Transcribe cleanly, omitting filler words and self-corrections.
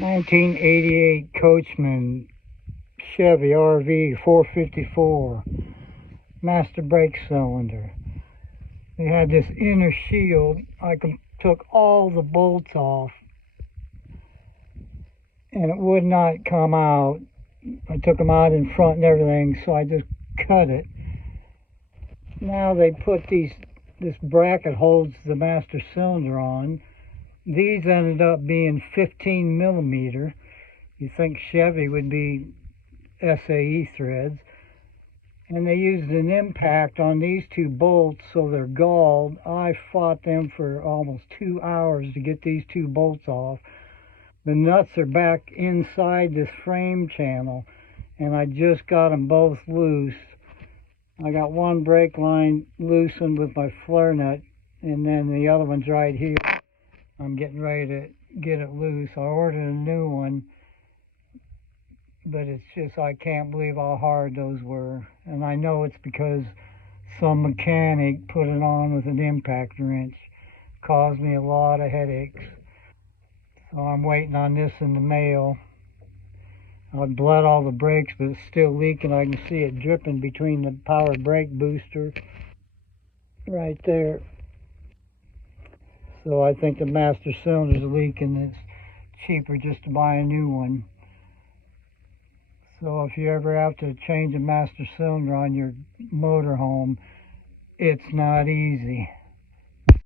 1988 Coachmen Chevy RV 454 master brake cylinder. They had this inner shield. I took all the bolts off and it would not come out. I took them out in front and everything, so I just cut it. Now they put this bracket holds the master cylinder on. These ended up being 15 millimeter. You think Chevy would be SAE threads. And they used an impact on these two bolts, so they're galled. I fought them for almost 2 hours to get these two bolts off. The nuts are back inside this frame channel, and I just got them both loose. I got one brake line loosened with my flare nut, and then the other one's right here. I'm getting ready to get it loose. I ordered a new one, but it's just, I can't believe how hard those were. And I know it's because some mechanic put it on with an impact wrench. Caused me a lot of headaches. So I'm waiting on this in the mail. I bled all the brakes, but it's still leaking. I can see it dripping between the power brake booster right there. So I think the master cylinder's leaking. It's cheaper just to buy a new one. So if you ever have to change a master cylinder on your motorhome, it's not easy.